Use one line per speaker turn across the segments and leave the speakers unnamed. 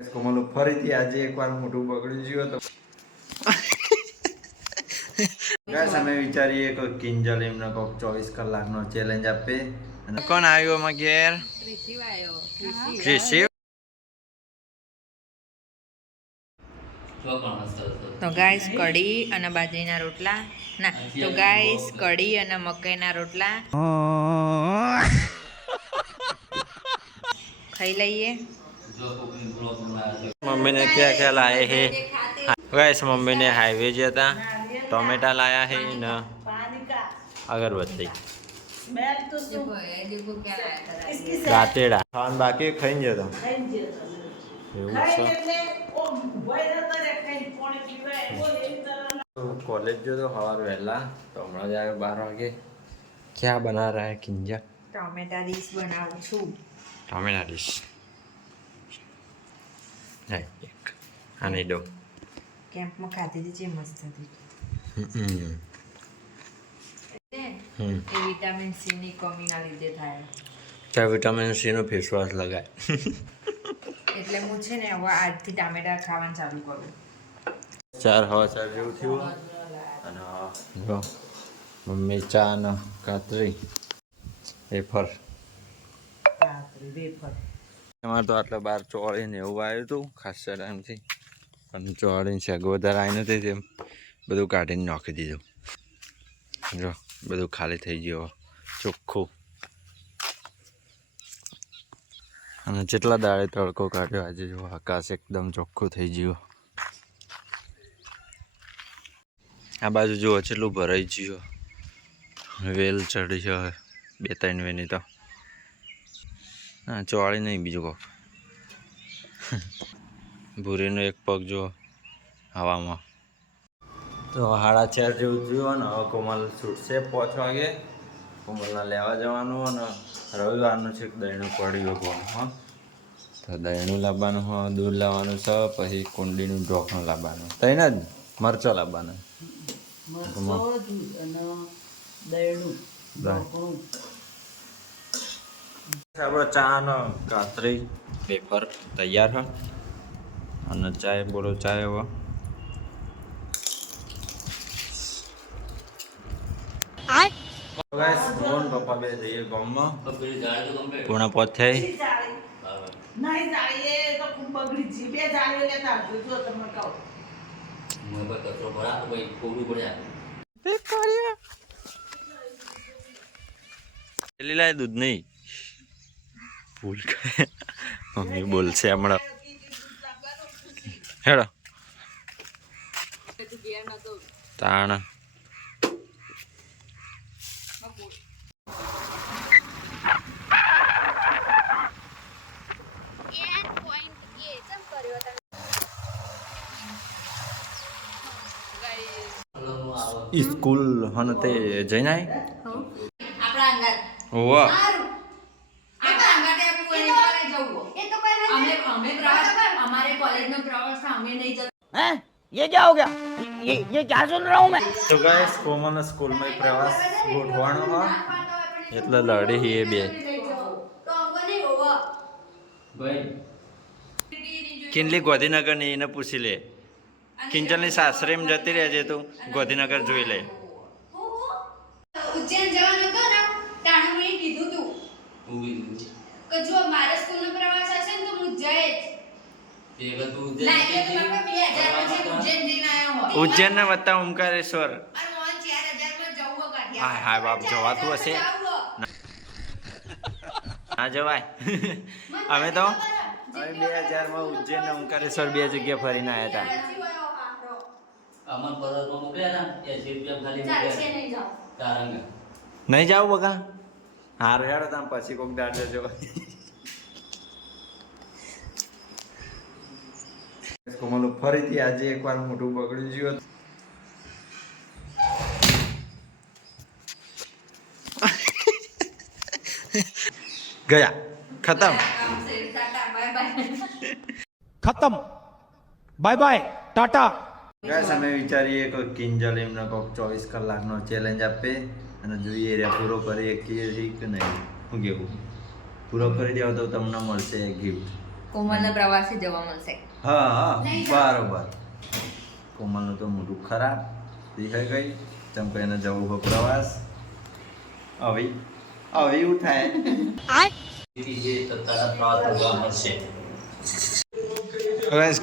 કોમલો ફરીથી આજે એકવાર મોટું બગડી ગયું તો ગાઈસ અમે વિચારીએ કે કિંજલ એમને કોક ચોવીસ કલાકનો ચેલેન્જ આપે. અને કોણ આવ્યો માં ઘેર? ક્રિશિવ
તો ગાઈસ કઢી અને બાજરીના રોટલા. ના તો ગાઈસ કઢી અને મકાઈના રોટલા. ખાઈ લઈએ.
મમ્મી ને ક્યાં ક્યાં લાયે હે? ગાઈસ મમ્મી ને હાઈવે જતા ટોમેટા લાયા હે ને અગરબત્તી. રાતેડા. ખાવાનું બાકી ખાઈને જતો એવું કોલેજ જો તો સવાર વહેલા. તો હમણાં જ આવ્યો બાર વાગે. ક્યાં બના રહ્યા હે કિંજા
ટોમેટા ડીશ બનાવું છું.
Tomato dish. એક આની દો
કેમ્પમાં ખાધી હતી જે મસ્ત હતી એ વિટામિન સી ની કમીના લીધે થાય
ત્યાં વિટામિન સી નો ફેસ વોશ લગાય
એટલે હું છે ને હવે આજથી ટામેટા ખાવાનું ચાલુ કરું.
ચાર હવા ચાર જેવું થયું અને જો. મમ્મી ચા ને કાતરી. વેફર.
કાતરી વેફર.
અમારે તો આટલા બાર ચોળીને એવું આવ્યું હતું ખાસા ટાઈમથી પણ ચોળીને વધારે આવી નથી, તેમ બધું કાઢીને નાખી દીધું. જો, બધું ખાલી થઈ ગયું ચોખ્ખું. અને જેટલા દાળે તડકો કાઢ્યો, આજે જો આકાશ એકદમ ચોખ્ખું થઈ ગયું. આ બાજુ જુઓ છેલ્લું ભરાઈ ગયું. વેલ ચડી છે બે ત્રણ વેની તો. હા ચોળી નહીં બીજું કોક ભૂરીનો એક પગ જો હવામાં. તો હાડા ચાર જેવું થયું ને હવે કોમલ છૂટશે પાંચ વાગે. કોમલના લેવા જવાનું અને રવિવારનું છે દહીણું પડ્યું કોણ હા. તો દહીણું લાવવાનું હોય દૂધ લાવવાનું છે પછી કુંડીનું ઢોકણું લાવવાનું. તઈને જ મરચાં લાવવાનું. આપણો ચા નો કાતરી પેપર તૈયાર હ. અને ચાય બોલો ચાય હવે. ગાઈસ પપ્પા બે જઈએ ગામમાં. પૂર્ણ પોત થઈ?
નહીં જાળીએ તો ખૂબ બગડી જી બે જાળીઓ લેતા આવજો તમે કહો.
પેલી લાય દૂધ નહીં. ભૂલ કરે. મમ્મી બોલશે હમણાં. હેડો. તાણ. સ્કૂલ હન તે જઈને આવી
આપણા અંગાત
હોવા
આપણા અંગાતે આપવું એને કરે જવું અમે અમે પ્રવાસ અમારે કોલેજનો પ્રવાસ છે, અમે નહીં જતા
हैं ये क्या हो गया ये ये क्या सुन रहा हूँ मैं
તો ગાઈસ કોમલના સ્કૂલમાં એક પ્રવાસ ગોઠવાનો હોય એટલે લડી હી એ બે કિનલી ગોધીનગરની એને પૂછી લે કિંજલની સાસરેમ જતી રહેજે તું ગોધીનગર જોઈ લે
ઉજ્જૈન ને
વત્તા ઓમકારેશ્વર.
હા હોય
હાય હાય બાપ જવાતું હશે. ના જવાય. અમે તો અમે બે હજારમાં ઉજ્જૈન ને ઓમકારેશ્વર બે જગ્યા ફરીને આવ્યા હતા
નહીં જાવ
બગા હાર હેડો તમે પછી કોક દાડ જજો. કોમલો ફરીથી આજે એક વાર મોઢું બગડી ગયું ગયા. ખતમ.
ખતમ. Bye bye Tata.
ગાઈસ અમે વિચારીએ કે કિંજલ એમને કોક ચોવીસ કલાકનો ચેલેન્જ આપે અને જોઈએ રહ્યા પૂરો કરીએ કે નહીં હું કેવું પૂરો કરી દેવા તો તમને મળશે ગિફ્ટ
કોમલને પ્રવાસી જવા મળશે.
હા હા. બરોબર. કોમલનું તો મોઢું ખરાબ. દેખાઈ ગઈ. ચંપાઈને જવું હોય પ્રવાસ. હવે હવે એવું થાય.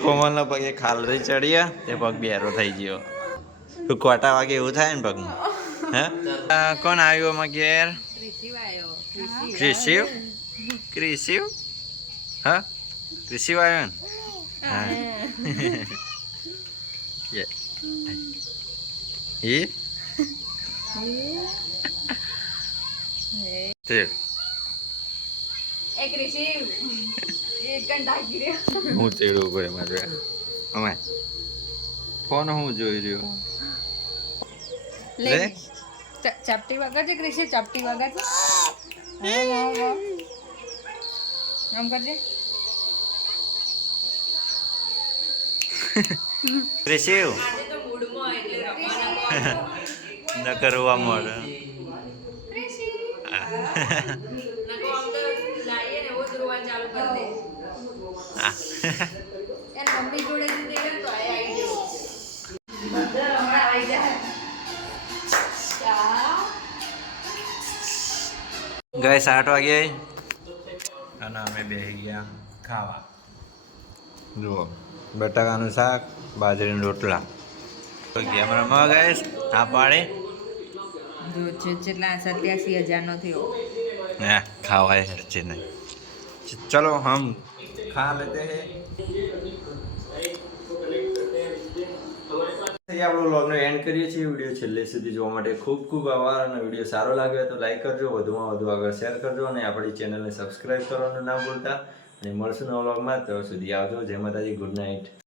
કોમલનો પગ ખાલરી ચડ્યા. તે પગ બેરો થઈ ગયો. તો કોટા વાગે એવું થાય ને પગમાં હે? કોણ આવ્યો એમાં ઘેર? ક્રિશિવ ક્રિશિવ હા. ક્રિશિવ આવ્યો ને? હા યે. એ તે
એક ઋષિ એક ઘંટા ગીર્યો
હું તેડું ઉપર એમાં જોયા ફોન હું જોઈ રહ્યો
લે ચાપટી વગર છે કૃષિ ચપટી વગર. આમ કરજે રમવાના
ન કરવા મળે. ગઈ આઠ વાગે અને અમે બેસી ગયા ખાવા. જુઓ. બટાકાનું શાક બાજરીના રોટલા. કેમેરામાં ગઈશ આ પાડે.
જો છે કેટલા સત્યાસી હજારનો થયો.
હે ખાવાય હરચે નહીં. ચલો હમ ખા લેતે હે. આપણો વ્લોગનો એન્ડ કરીએ છીએ. વીડિયો છેલ્લે સુધી જોવા માટે ખૂબ ખૂબ આભાર અને વીડિયો સારો લાગ્યો તો લાઈક કરજો વધુમાં વધુ આગળ શેર કરજો અને આપણી ચેનલને સબસ્ક્રાઈબ કરવાનું ના ભૂલતા. અને મળશું નવા વ્લોગમાં તો સુધી આવજો. જય માતાજી. Good night